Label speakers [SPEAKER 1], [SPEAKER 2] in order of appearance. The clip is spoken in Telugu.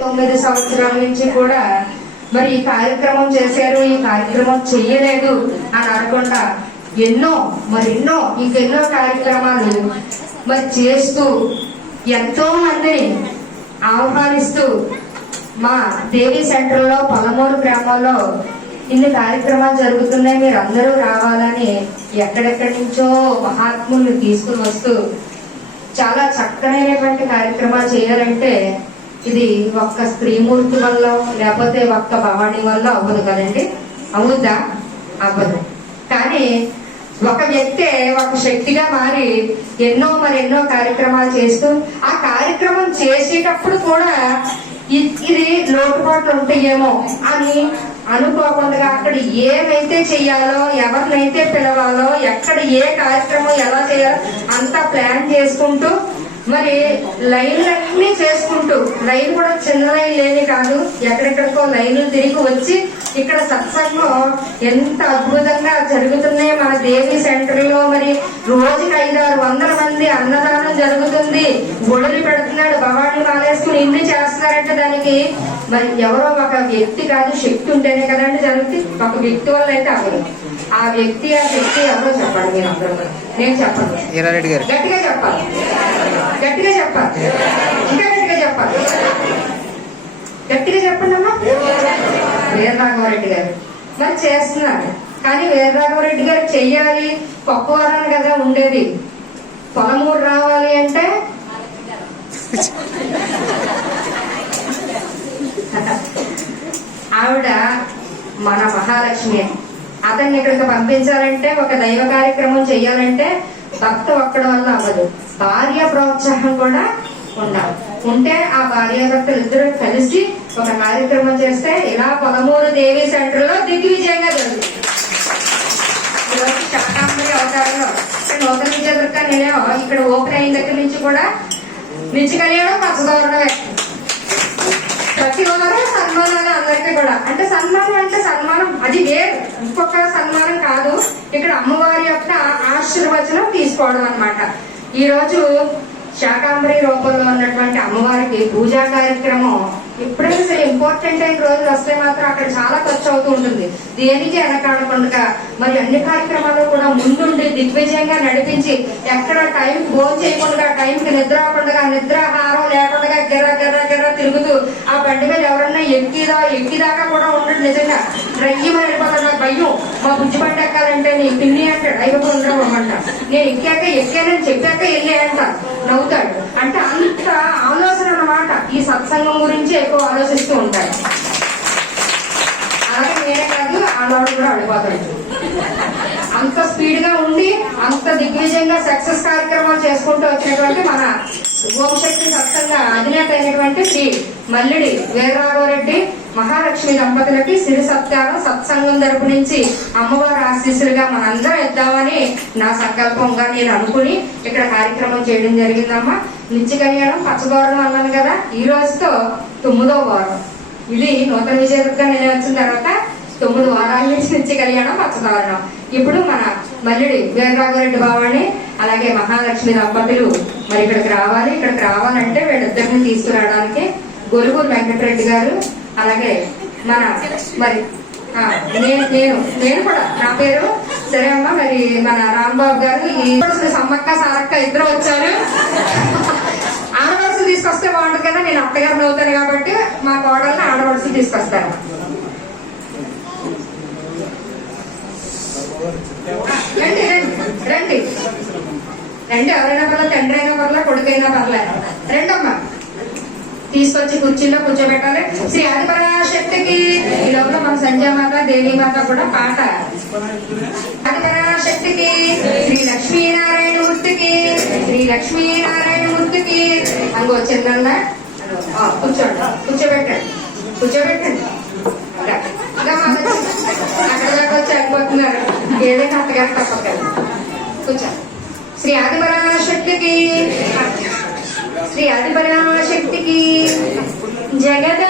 [SPEAKER 1] తొమ్మిది సంవత్సరాల నుంచి కూడా మరి ఈ కార్యక్రమం చేశారు ఈ కార్యక్రమం చెయ్యలేదు అని అనకుండా ఎన్నో మరి ఎన్నో ఇంకెన్నో కార్యక్రమాలు మరి చేస్తూ ఎంతో మందిని ఆహ్వానిస్తూ మా దేవి సెంటర్లో పలమూరు గ్రామంలో ఇన్ని కార్యక్రమాలు జరుగుతున్నాయి మీరు అందరూ రావాలని ఎక్కడెక్కడి నుంచో మహాత్ములు తీసుకుని వస్తూ చాలా చక్కనైనటువంటి కార్యక్రమాలు చేయాలంటే ఇది ఒక్క స్త్రీమూర్తి వల్ల లేకపోతే ఒక్క భవాని వల్ల అవ్వదు కదండి? అవుద్దా? అవ్వదు. కానీ ఒక వ్యక్తే ఒక శక్తిగా మారి ఎన్నో మరి ఎన్నో కార్యక్రమాలు చేస్తూ ఆ కార్యక్రమం చేసేటప్పుడు కూడా ఇది లోటుపాట్లు ఉంటాయేమో అని అనుకోకుండా అక్కడ ఏమైతే చెయ్యాలో ఎవరినైతే పిలవాలో ఎక్కడ ఏ కార్యక్రమం ఎలా చేయాలో అంతా ప్లాన్ చేసుకుంటూ మరి లైన్లన్నీ చేసుకుంటూ లైన్ కూడా చిన్న లైన్ లేని కాదు ఎక్కడెక్కడికో లైన్లు తిరిగి వచ్చి ఇక్కడ సత్సంగం ఎంత అద్భుతంగా జరుగుతున్నాయి మన దేవి సెంటర్లో మరి రోజుకి ఐదారు వందల మంది అన్నదానం జరుగుతుంది. గొడవలు పెడుతున్నాడు భవానీ మాలేసుకుని ఇన్ని చేస్తున్నారంటే దానికి మరి ఎవరో ఒక వ్యక్తి కాదు శక్తి ఉంటేనే కదండి జరుగుతుంది ఒక వ్యక్తి వల్ల అయితే అవ్వదు. ఆ వ్యక్తి ఆ శక్తి ఎవరో చెప్పండి మీరు అందరూ. నేను చెప్పండి గట్టిగా చెప్పాలి గట్టిగా చెప్పాలి ఇంకా గట్టిగా చెప్పాలి గట్టిగా చెప్పండి అమ్మా వీరరాఘవరెడ్డి గారు. మరి చేస్తున్నారు. కానీ వీరరాఘవరెడ్డి గారు చెయ్యాలి పప్పువారాన్ని కదా ఉండేది. పొలమూరు రావాలి అంటే? ఆవిడ మన మహాలక్ష్మి. అతన్ని ఇక్కడికి పంపించాలంటే ఒక దైవ కార్యక్రమం చేయాలంటే భక్త ఒక్కడ వల్ల అవ్వదు. భార్య ప్రోత్సాహం కూడా ఉండాలి. ఉంటే ఆ భార్యాభర్తలు ఇద్దరు కలిసి ఒక కార్యక్రమం చేస్తే ఇలా పొలమూరు దేవి సెంటర్లో దిగ్విజయంగా జరుగుతుంది. ఈరోజు శాకాంబరి అవతారంలో. నూతన విద్యాదుర్గ నిలయం ఇక్కడ ఓపెన్ అయిన దగ్గర నుంచి కూడా నిత్య కళ్యాణం పచ్చదోరణమే ప్రతి వారం సన్మానాలు అందరికీ కూడా. అంటే సన్మానం అంటే సన్మానం. అది వేరు. ఇంకొక సన్మానం కాదు. ఇక్కడ అమ్మవారి యొక్క ఆశీర్వచనం తీసుకోవడం అన్నమాట. ఈ రోజు శాకాంబరి రూపంలో ఉన్నటువంటి అమ్మవారికి పూజా కార్యక్రమం సరే ఇంపార్టెంట్ అయిన రోజులు వస్తే మాత్రం అక్కడ చాలా ఖర్చు అవుతూ ఉంటుంది. దేనికి వెనకాడకుండా మరి అన్ని కార్యక్రమాల్లో కూడా ముందుండి దిగ్విజయంగా నడిపించి ఎక్కడ టైం భోజనం చేయకుండా టైంకి నిద్ర అవ్వకుండా నిద్రాహారం లేకుండా గిర్ర గిర్ర గిర్ర తిరుగుతూ ఆ బండి మీద ఎవరన్నా ఎక్కిదా ఎక్కిదాకా కూడా ఉండడు నిజంగా. రయ్యమని వెళ్ళిపోతాడు నాకు భయం. మా బుజ్జి బండి ఎక్కాలంటే నీ పిన్ని అంటాడు. డ్రైవర్ ఉండడం అమ్మంట నేను ఎక్కాక ఎక్కానని చెప్పాక వెళ్ళే అంట నవ్వుతాడు. అంటే అంత ఆలోచన అన్నమాట. ఈ సత్సంగం గురించి ఎక్కువ ఆలోచిస్తూ ఉంటాడు అలాగే నేనే కాదు ఆడవాడు కూడా అడిపోతాడు అంత స్పీడ్గా ఉండి అంత దిగ్విజయంగా సక్సెస్ కార్యక్రమాలు చేసుకుంటూ వచ్చినటువంటి మన ఓంశక్తి సప్తంగా అధినేత అయినటువంటి శ్రీ మల్లిడి వీరరాఘవరెడ్డి మహాలక్ష్మి దంపతులకి సిరి సత్యాలు సత్సంగం తరపు నుంచి అమ్మవారి ఆశీస్సులుగా మనందరం ఇద్దామని నా సంకల్పంగా నేను అనుకుని ఇక్కడ కార్యక్రమం చేయడం జరిగిందమ్మా. నిత్య కళ్యాణం పచ్చదోరణం అన్నాను కదా ఈ రోజుతో తొమ్మిదో వారం. ఇది నూతన విజయదుర్గ నిలయం తర్వాత తొమ్మిది వారాల నుంచి నిత్య కళ్యాణం పచ్చదారణం ఇప్పుడు మన మల్లుడి వీరరాఘవరెడ్డి బావాని అలాగే మహాలక్ష్మి దంపతులు మరి ఇక్కడికి రావాలి. ఇక్కడికి రావాలంటే వీళ్ళిద్దరిని తీసుకురావడానికి గొలుగూరు వెంకటరెడ్డి గారు అలాగే మన మరి నేను నేను నేను కూడా. నా పేరు సరే అమ్మా మరి మన రాంబాబు గారు ఈ సమ్మక్క సారక్క ఇద్దరు వచ్చారు. ఆడవలసలు తీసుకొస్తే బాగుంటుంది కదా నేను అత్తగారిని అవుతాను కాబట్టి మా కోడల్ని ఆడవలసలు తీసుకొస్తాను రండి రండి రండి ఎవరైనా పర్లేదు తండ్రి అయినా పర్లేదు కొడుకైనా పర్లే. రెండమ్మా. తీసుకొచ్చి కుర్చీలో కూర్చోబెట్టాలి. శ్రీ ఆదిపరాశక్తికి ఈ లోపల మన దేవి దేవీమాత కూడా పాట. ఆదిపరాశక్తికి శ్రీ లక్ష్మీనారాయణ మూర్తికి. శ్రీ లక్ష్మీనారాయణ మూర్తికి. అంగో చిన్న కూర్చోండి. కూర్చోబెట్టండి. కూర్చోబెట్టండి. అక్కడ దాకా వచ్చి అయిపోతున్నారు ఏదైనా అత్తగారు తప్పదు కూర్చో శ్రీ ఆది ఆదిపరాశక్తికి శ్రీ ఆది ఆదిపరాశక్తికి జగద